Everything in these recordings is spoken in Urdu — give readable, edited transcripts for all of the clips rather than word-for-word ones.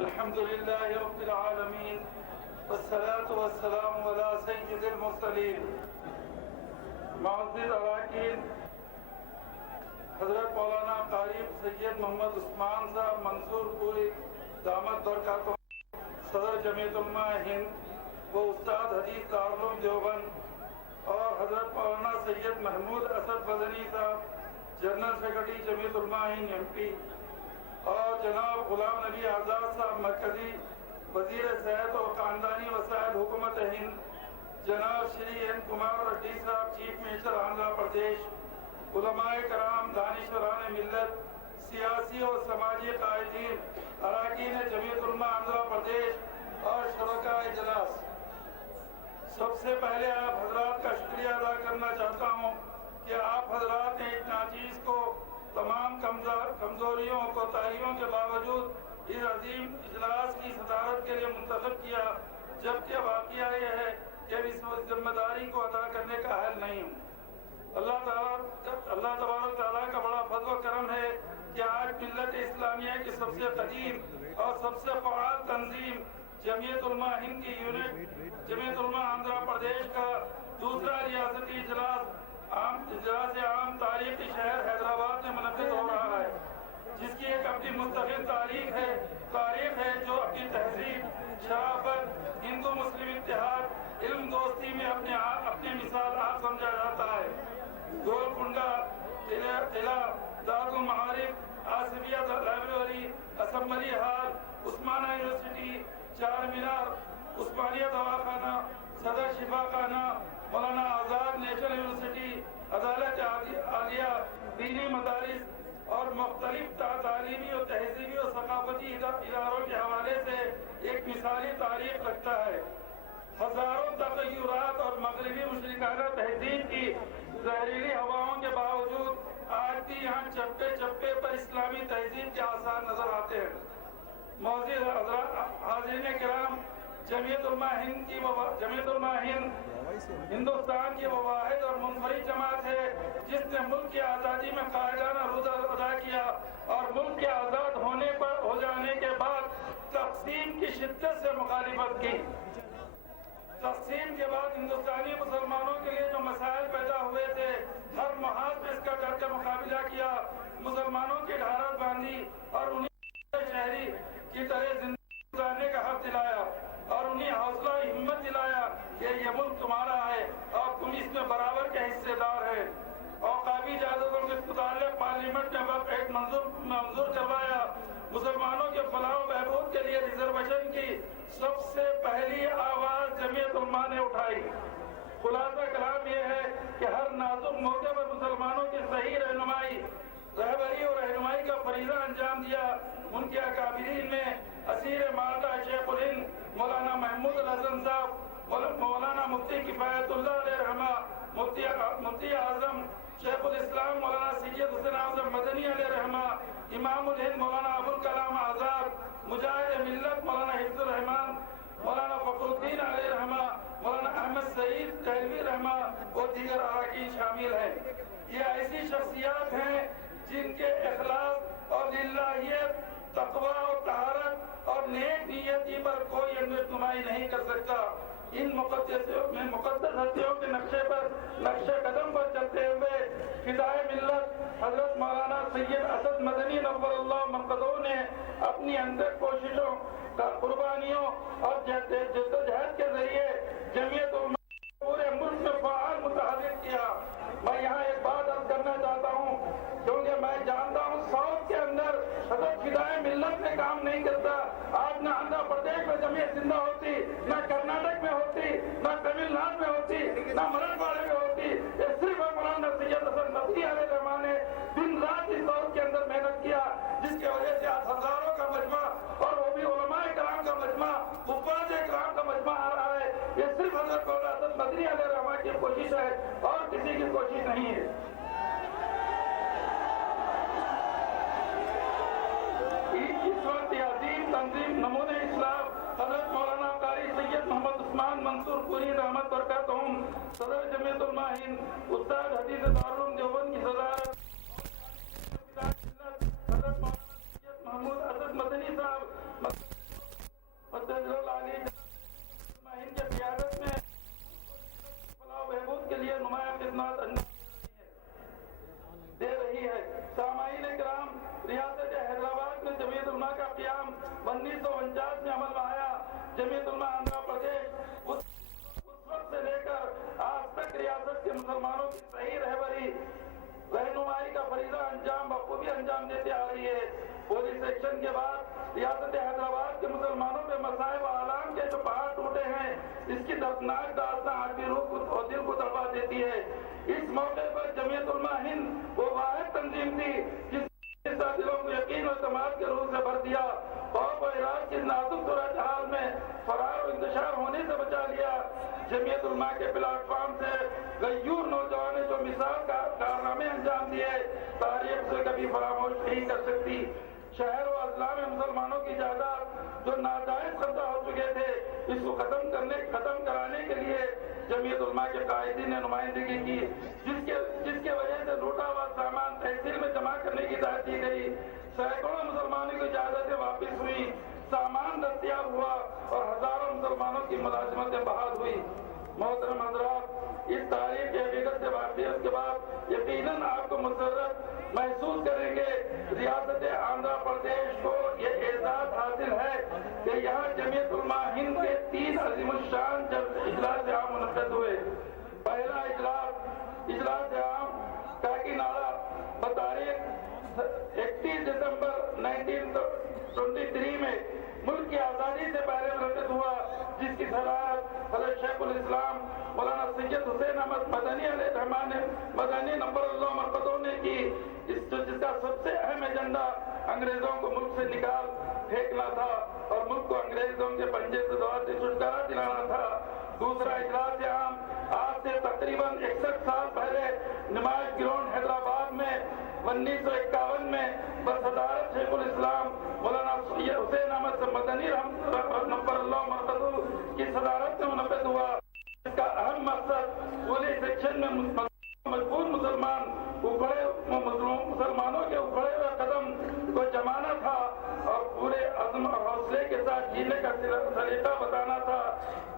الحمد لله رب العالمين والصلاة والسلام على سيد المرسلين معزز اراکین حضرت مولانا قاری سید محمد عثمان صاحب منصور پوری دامت برکاتہ صدر جمعیت علماء ہند و استاد حدیث دارالعلوم دیوبند اور حضرت مولانا سید محمود اسد مدنی صاحب جنرل سیکرٹری جمعیت علماء ہند ایم پی اور جناب غلام نبی آزاد صاحب مرکزی وزیر صحت اور خاندانی وسائل حکومت ہند، جناب شری این کمار ریڈی صاحب چیف منسٹر آندھرا پردیش، علماء کرام، دانشوران ملت، سیاسی اور سماجی قائدین، اراکین جمعیت علماء آندھرا پردیش اور شرکاء اجلاس، سب سے پہلے آپ حضرات کا شکریہ ادا کرنا چاہتا ہوں کہ آپ حضرات نے اس ناچیز کو تمام کمزوریوں اور کوتاہیوں کے باوجود اس عظیم اجلاس کی صدارت کے لیے منتخب کیا، جبکہ واقعہ یہ ہے کہ اس ذمہ داری کو ادا کرنے کا اہل نہیں ہوں۔ اللہ تبارک تعالیٰ کا بڑا فضل و کرم ہے کہ آج ملت اسلامیہ کی سب سے قدیم اور سب سے فعال تنظیم جمعیت علماء ہند کی یونٹ جمعیت علماء آندھرا پردیش کا دوسرا ریاستی اجلاس عام تاریخی شہر حیدرآباد میں منعقد ہو رہا ہے، جس کی ایک اپنی مستقل تاریخ ہے جو اپنی تہذیب، شرافت، ہندو مسلم اتحاد، علم دوستی میں اپنے مثال آپ سمجھا جاتا ہے۔ گولکنڈہ قلعہ، دارالمعارف، آصفیہ لائبریری، اسمبلی ہال، عثمانیہ یونیورسٹی، چار مینار، عثمانیہ دواخانہ، صدر شفا خانہ، مولانا آزاد نیشنل یونیورسٹی، عدالت عالیہ، دینی مدارس اور مختلف تعلیمی اور تہذیبی اور ثقافتی اداروں کے حوالے سے ایک مثالی تاریخ رکھتا ہے۔ ہزاروں تغیرات اور مغربی مشرکانہ تہذیب کی زہریلی ہواؤں کے باوجود آج بھی یہاں چپے چپے پر اسلامی تہذیب کے آثار نظر آتے ہیں۔ معزز حضرات، حاضرین کرام، جمعیت علماء ہند ہندوستان کی وہ واحد اور منفرد جماعت ہے جس نے ملک کی آزادی میں قائدانہ رول ادا کیا اور ملک کے آزاد ہو جانے کے بعد تقسیم کی شدت سے مخالفت کی۔ تقسیم کے بعد ہندوستانی مسلمانوں کے لیے جو مسائل پیدا ہوئے تھے، ہر محاذ میں اس کا ڈٹ کر مقابلہ کیا، مسلمانوں کی ڈھارت باندھی اور انہیں شہری کی طرح زندگی گزارنے کا حق دلایا اور انہیں حوصلہ ہمت دلایا کہ یہ ملک تمہارا ہے اور تم اس میں برابر کے حصے دار ہیں۔ اوقافی اجازتوں کے متعلق پارلیمنٹ نے وقت ایک منظور کروایا۔ مسلمانوں کے فلاح و بہبود کے لیے ریزرویشن کی سب سے پہلی آواز جمعیت علماء نے اٹھائی۔ خلاصہ کلام یہ ہے کہ ہر نازک موقع پر مسلمانوں کی صحیح رہبری اور رہنمائی کا فریضہ انجام دیا۔ ان کے اکابرین میں اسیر مالدہ شیخ الہند مولانا محمود الحسن صاحب، مولانا مفتی کفایت اللہ علیہ رحمہ، مفتی اعظم شیخ الاسلام مولانا سید حسین اعظم مدنی علیہ رحمہ، امام الہند مولانا ابوالکلام آزاد، مجاہد ملت مولانا حفظ الرحمان، مولانا فخر الدین علیہ رحمہ، مولانا احمد سعید دہلوی رحمہ اور دیگر اراکین شامل ہیں۔ یہ ایسی شخصیات ہیں جن کے اخلاص اور للہیت، تقوی اور طہارت اور نیک نیتی پر کوئی رہنمائی نہیں کر سکتا۔ ان مقدس ہستیوں کے نقش قدم پر چلتے ہوئے فدائے ملت حضرت مولانا سید اسد مدنی نور اللہ مرقدہ نے اپنی اندر کوششوں، قربانیوں اور جدوجہد کے ذریعے جمعیت علماء پورے ملک میں فعال متحرک کیا۔ میں یہاں ایک بات عرض کرنا چاہتا ہوں، کیونکہ میں جانتا ہوں ساؤتھ کے اندر حضرت فدائے ملت میں کام نہیں کرتا۔ آج نہ آندھرا پردیش میں جمعیت زندہ ہوتی، نہ کرناٹک میں ہوتی، نہ تمل ناڈو میں ہوتی، نہ مراٹھواڑے میں ہوتی۔ یہ صرف مولانا سید حسن مدنی علیہ الرحمہ نے دن رات اس دور کے اندر محنت کیا، جس کی وجہ سے آج ہزاروں کا مجمع اور وہ بھی علماء کرام کا مجمع، حفاظ کرام کا مجمع آ رہا ہے۔ یہ صرف حضرت مولانا حسن مدنی علیہ الرحمہ کی کوشش ہے اور کسی کی کوشش نہیں ہے۔ اس وقت یہ عظیم تنظیم نمونۂ اسلام حضرت مولانا قاری سید محمد عثمان منصور پوری رحمت برکاتہم، صدر جمعیت علماء ہند، استاد حدیث دارالعلوم دیوبند کی صدارت، حضرت مولانا سید محمود اسد مدنی صاحب ہند کی قیادت میں فلاح و بہبود کے لیے نمایاں خدمات دے رہی ہے۔ سامعین کرام، ریاست حیدرآباد میں جمعیت علماء کا قیام 1949 میں عمل میں آیا۔ جمعیت علماء آندھرا پردیش اس وقت سے لے کر آج تک ریاست کے مسلمانوں کی صحیح رہنمائی کا فریضہ بخوبی انجام دیتے آ رہی ہے۔ پولیس ایکشن کے بعد ریاست حیدرآباد کے مسلمانوں پہ مصائب و آلام کے جو پہاڑ ٹوٹے ہیں، اس کی دردناک داستان آپ کی روح اور دل کو تڑپا دیتی ہے۔ اس موقع پر جمعیت علماء ہند وہ واحد تنظیم تھی جس نے دلوں کو یقین اور اعتماد کے روح سے بھر دیا، خوف و عراق کی نازک صورتحال میں فرار و انتشار ہونے سے بچا لیا۔ جمعیت علماء کے پلیٹ فارم سے غیور نوجوانوں جو مثال کارنامے انجام دیے، تاریخ سے کبھی فراموش نہیں کر سکتی۔ شہر و اضلاع میں مسلمانوں کی جائیداد جو ناجائز قبضہ ہو چکے تھے، اس کو ختم کرانے کے لیے جمعیت علماء کے قائدین نے نمائندگی کی، جس کے وجہ سے لوٹا ہوا سامان تحصیل میں جمع کرنے کی ہدایت دی گئی۔ سینکڑوں مسلمانوں کی جائیدادیں واپس ہوئی، سامان دستیاب ہوا اور ہزاروں مسلمانوں کی ملازمتیں بحال ہوئی۔ محترم حضرات، اس تاریخ کی حقیقت سے واقفیت کے بعد یقیناً آپ کو مسرت محسوس کریں گے۔ ریاست آندھرا پردیش کو یہ اعزاز حاصل ہے کہ یہاں جمعیت علماء ہند کے 3 عظیم الشان اجلاس عام منعقد ہوئے۔ پہلا اجلاس عام کاکیناڈا بتاریخ 31 دسمبر 1923 میں ملک کی آزادی سے پہلے منعقد ہوا، جس کی صدارت حضرت شیخ الاسلام مولانا سید حسین احمد مدنی علیہ الرحمٰن مدنی نمبر اللہ مرکزوں نے کی، جس کا سب سے اہم ایجنڈا انگریزوں کو ملک سے نکال پھینکنا تھا اور ملک کو انگریزوں کے پنجے سے چھٹکارا دلانا تھا۔ دوسرا اجلاس عام آج سے تقریباً 61 سال پہلے نمائش گراؤنڈ حیدرآباد میں 1951 میں بصدارت شیخ الاسلام مولانا سید حسین احمد مدنی نمبر اللہ مرکزوں کی صدارت میں منعقد ہوا۔ اس کا اہم مقصد پولیس سیکشن میں مجبور مسلمانوں کے اکھڑے ہوئے قدم کو جمانا تھا اور پورے عزم اور حوصلے کے ساتھ جینے کا طریقہ بتانا تھا۔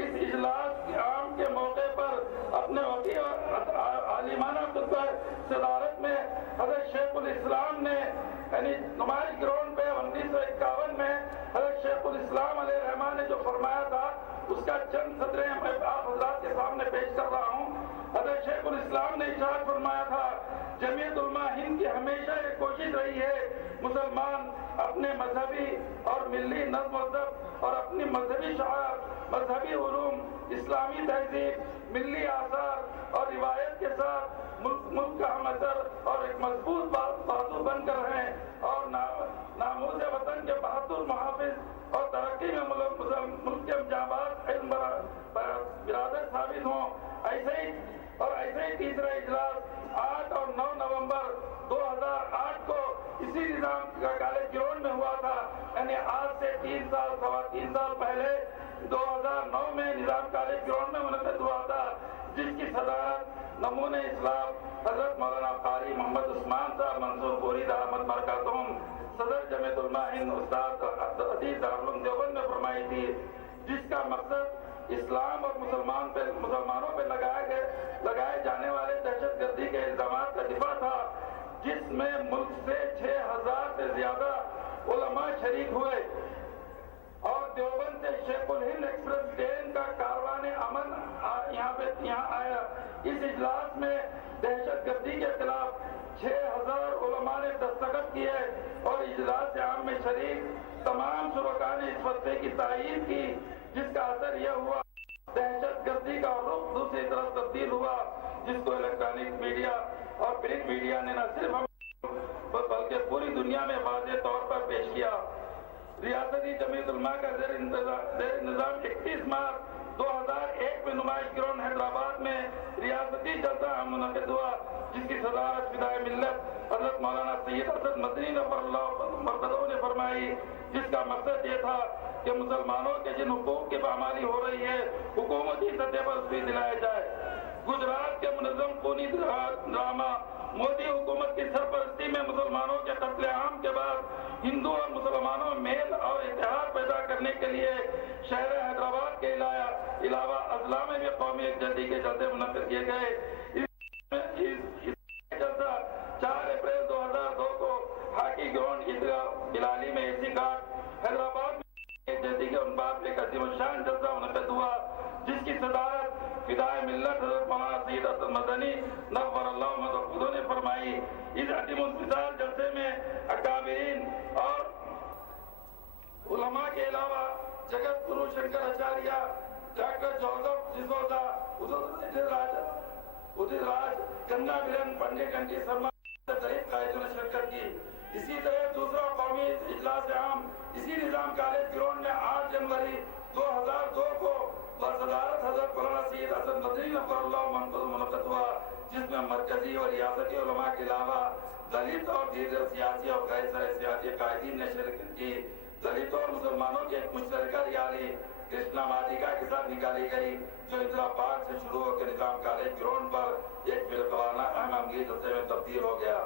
اس اجلاس عام کے موقع پر اپنے وسیع عالمانہ خطبہ صدارت میں حضرت شیخ الاسلام نے نمائش گراؤنڈ پہ 1951 میں حضرت شیخ الاسلام علیہ الرحمٰن نے جو فرمایا تھا، اس کا چند سطریں میں آپ حضرات کے سامنے پیش کر رہا ہوں۔ حضرت شیخ الاسلام نے ارشاد فرمایا تھا، جمعیت علماء ہند کی ہمیشہ یہ کوشش رہی ہے مسلمان اپنے مذہبی اور ملی نظم و ضبط اور اپنی مذہبی شعائر، مذہبی علوم، اسلامی تہذیب، ملی آثار اور روایت کے ساتھ ملک کا ہم اثر اور ایک مضبوط بازو بن کر رہیں اور ناموز وطن کے بہادر محافظ اور ترقی میں ملک کے جانباز علم برادر ثابت ہوں۔ ایسے ہی تیسرا اجلاس 8 اور 9 نومبر 2008 کو اسی نظام کا کالج گراؤنڈ میں ہوا تھا، یعنی آج سے 3 سال پہلے 2009 میں نظام کالج گراؤنڈ میں منعقد ہوا تھا، جس کی صدارت نمونِ اسلام حضرت مولانا قاری محمد عثمان صاحب منصور پوری دامت برکاتہم صدر جمعیت علماء ہند استاد عزیز دارالعلوم دیوبند نے فرمائی تھی، جس کا مقصد اسلام اور مسلمانوں پہ لگائے جانے والے دہشت گردی کے الزامات کا دفاع تھا، جس میں ملک سے 6000 سے زیادہ علماء شریک ہوئے اور دیوبند سے شیخ الہند ایکسپریس ٹرین کا کاروان امن یہاں آیا۔ اس اجلاس میں دہشت گردی کے خلاف 6000 علماء نے دستخط کیے اور اجلاس عام میں شریک تمام شرکاء نے اس فتوے کی تائید کی، جس کا اثر یہ ہوا دہشت گردی کا رخ دوسری طرف تبدیل ہوا، جس کو الیکٹرانک میڈیا اور پرنٹ میڈیا نے نہ صرف بلکہ پوری دنیا میں واضح طور پر پیش کیا۔ ریاستی جمعیت علماء کا زیر نظام 31 مارچ 2001 میں نمائش گراؤنڈ حیدرآباد میں ریاستی جلسہ منعقد ہوا، جس کی صدارت فدائے ملت حضرت مولانا سید اسد مدنی نفر اللہ مرکزوں نے فرمائی، جس کا مقصد یہ تھا کہ مسلمانوں کے جن حقوق کی پامالی ہو رہی ہے حکومتی سطح پر اس بھی دلایا جائے۔ گجرات کے منظم خونی ڈرامہ مودی حکومت کی سرپرستی میں مسلمانوں کے قتل عام کے بعد ہندو اور مسلمانوں میں میل اور اتحاد پیدا کرنے کے لیے شہر حیدرآباد کے علاوہ اضلاع میں بھی قومی یکجہتی کے جلسے منعقد کیے گئے۔ اس جلسہ 4 اپریل 2002 کو ہاکی گراؤنڈ عیدگاہ بلالی میں اسی گھاٹ حیدرآباد میں یکجہتی کے عنوان پہ ایک عظیم الشان جلسہ منعقد ہوا، جس کی صدارت فدائے ملت حضرت مولانا سید اسد مدنی نور اللہ مدعو نے فرمائی۔ اس عظیم الشان جلسے میں اکابرین اور علماء کے علاوہ جگت گرو شنکر آچاریہ، ڈاکٹر جوزف ڈسوزا، ادھر راج گنگا برن پنڈت کی سرما دلت قائدوں نے شرکت کی۔ اسی طرح دوسرا قومی اجلاس عام اسی نظام کالج گراؤنڈ میں 8 جنوری 2002 کو بصدارت حضرت مولانا سید اسد مدنی نور اللہ مدعو منعقد ہوا، جس میں مرکزی اور ریاستی علماء کے علاوہ دلت اور دیگر سیاسی اور غیر سیاسی قائدین نے شرکت کی۔ دلتوں اور مسلمانوں کی ایک مشترکہ ریالی کرشنا مادیکا کے ساتھ نکالی گئی، جو اندرا پارک سے شروع ہو کے نظام کالج گراؤنڈ پر ایک فرقوانہ اہم انگیز جلسے میں تبدیل ہو گیا۔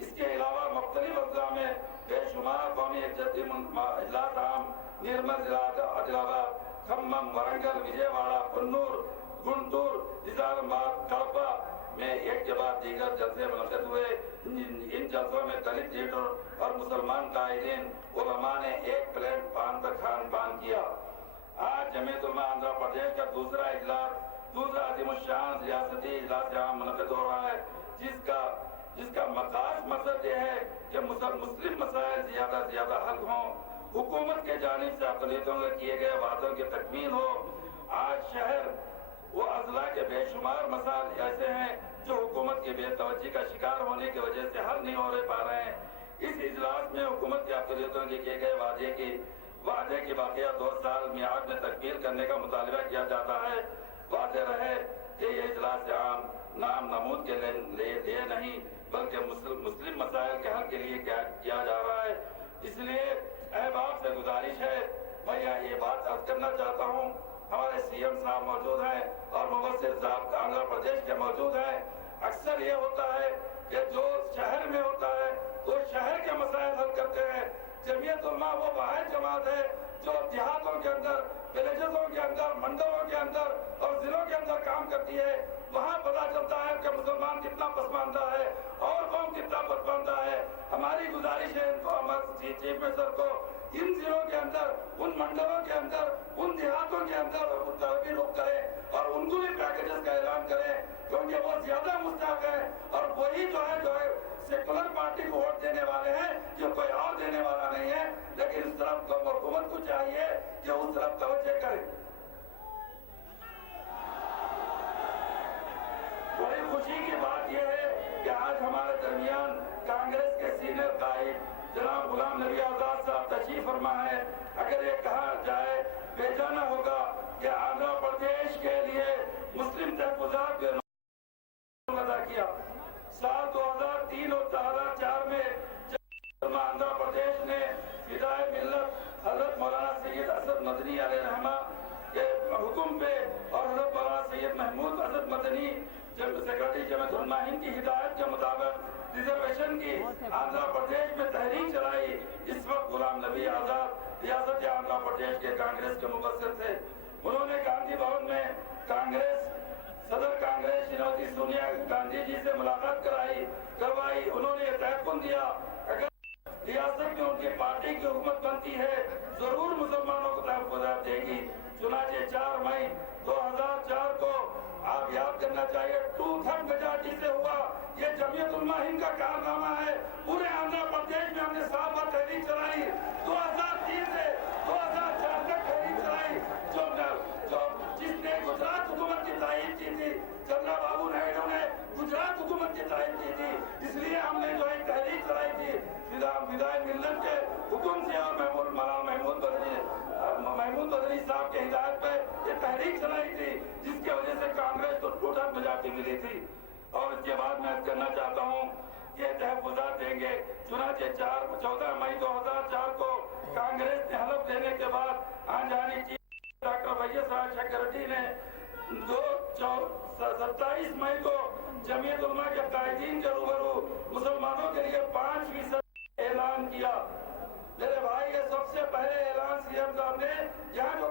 اس کے علاوہ مختلف اضلاع میں بے شمار قومی یکجہتی اجلاس عام نرمل ضلع عادلآباد، کھمم، ورنگل، وجے واڑہ، کنور، گنٹور، نظام آباد، کڑپا میں ایک کے بعد دیگر جلسے منعقد ہوئے۔ ان جلسوں میں دلت لیڈر اور مسلمان قائدین علماء نے ایک پلیٹ پان پر کھان پان کیا۔ آج جمعیت علماء آندھرا پردیش کا دوسرا عظیم الشان ریاستی اجلاس عام منعقد ہو رہا ہے، جس کا مقصد یہ ہے کہ مسلم مسائل زیادہ سے زیادہ حل ہوں، حکومت کے جانب سے اقلیتوں کے کیے گئے وعدوں کی تکمیل ہو۔ آج شہر وہ اضلاع کے بے شمار مسائل ایسے ہیں جو حکومت کی بے توجہی کا شکار ہونے کی وجہ سے حل نہیں ہو پا رہے ہیں۔ اس اجلاس میں حکومت کے اقلیتوں کے کیے گئے وعدے کی باقیہ 2 سال میعاد میں تکمیل کرنے کا مطالبہ کیا جاتا ہے۔ واضح رہے کہ یہ اجلاس عام نام نمود کے لیے نہیں بلکہ مسلم مسائل کے حل کے لیے کیا جا رہا ہے۔ اس لیے احباب سے گزارش ہے، میں یہ بات عرض کرنا چاہتا ہوں، ہمارے سی ایم صاحب موجود ہیں اور مبصر صاحب آندھرا پردیش کے موجود ہیں۔ اکثر یہ ہوتا ہے کہ جو شہر میں ہوتا ہے وہ شہر کے مسائل حل کرتے ہیں۔ جمعیت علماء وہ واحد جماعت ہے جو دیہاتوں کے اندر، ولیجزوں کے اندر، منڈلوں کے اندر اور ضلعوں کے اندر کام کرتی ہے۔ وہاں پتہ چلتا ہے کہ مسلمان کتنا پسماندہ ہے اور قوم کتنا پسماندہ ہے۔ ہماری گزارش ہے ان کو، ہمارے چیف منسٹر کو، ان ضلعوں کے اندر، ان منڈلوں کے اندر، ان دیہاتوں کے اندر متحرک لوگ کریں اور ان کو بھی پیکیجز کا اعلان کریں، کیونکہ وہ زیادہ مستحق ہیں اور وہی جو ہے سیکولر پارٹی کو ووٹ دینے والے ہیں، جو کوئی اور دینے والا نہیں ہے۔ لیکن اس طرف حکومت کو چاہیے کہ اس طرف توجہ کرے۔ بڑی خوشی کی بات یہ ہے کہ آج ہمارے درمیان کانگریس کے سینئر قائد جناب غلام نبی آزاد صاحب تشریف فرما ہے۔ اگر یہ کہا جائے بھیجانا ہوگا کہ آندھرا پردیش کے لیے مسلم تحفظات کے ادا کیا۔ سال 2003 اور 2004 میں جب آندھرا پردیش نے فدائے ملت حضرت مولانا سید اسد مدنی علیہ رحمہ کے حکم پہ اور حضرت مولانا سید محمود اسد مدنی سیکرٹری جمعیت علماء ہند کی ہدایت کے مطابق ریزرویشن کی آندھرا پردیش میں تحریک چلائی۔ اس وقت غلام نبی آزاد ریاست آندھرا پردیش کے کانگریس کے مبصر تھے۔ انہوں نے گاندھی بھون میں صدر کانگریس شریمتی سونیا گاندھی جی سے ملاقات کروائی۔ انہوں نے یہ تیقن دیا اگر ریاست میں ان کی پارٹی کی حکومت بنتی ہے ضرور مسلمانوں کو تحفظات دے گی۔ چنانچہ 4 مئی 2004 کو آپ یاد کرنا چاہیے 2/3 میجارٹی سے ہوا۔ یہ جمعیت علماء ہند کا کارنامہ ہے۔ پورے آندھرا پردیش میں ہم نے 7 بار تحریک چلائی، 2003 سے 2004 تک تحریک چلائی، جس نے گجرات حکومت کی تائید کی تھی، چندرا بابو نائیڈو نے گجرات حکومت کی تائید کی تھی۔ اس لیے ہم نے جو ایک تحریک چلائی تھی فدائے ملت کے حکم سے اور محمود بدری صاحب کے ہدایت پہ یہ تحریک چلائی تھی، جس کی وجہ سے کانگریس کو 2/3 میجارٹی ملی تھی۔ اور اس کے بعد میں کرنا چاہتا ہوں کہ تحفظات دیں گے۔ چنانچہ 14 مئی 2004 کو کانگریس نے حلف لینے کے بعد آنجانی چیف ڈاکٹر ویس راج شیکھر ریڈی نے 27 مئی کو جمعیت علماء کے قائدین کے روبرو مسلمانوں کے لیے 5% اعلان کیا۔ میرے بھائی یہ سب سے پہلے اعلان سی ایم صاحب نے یہاں جو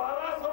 1200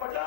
50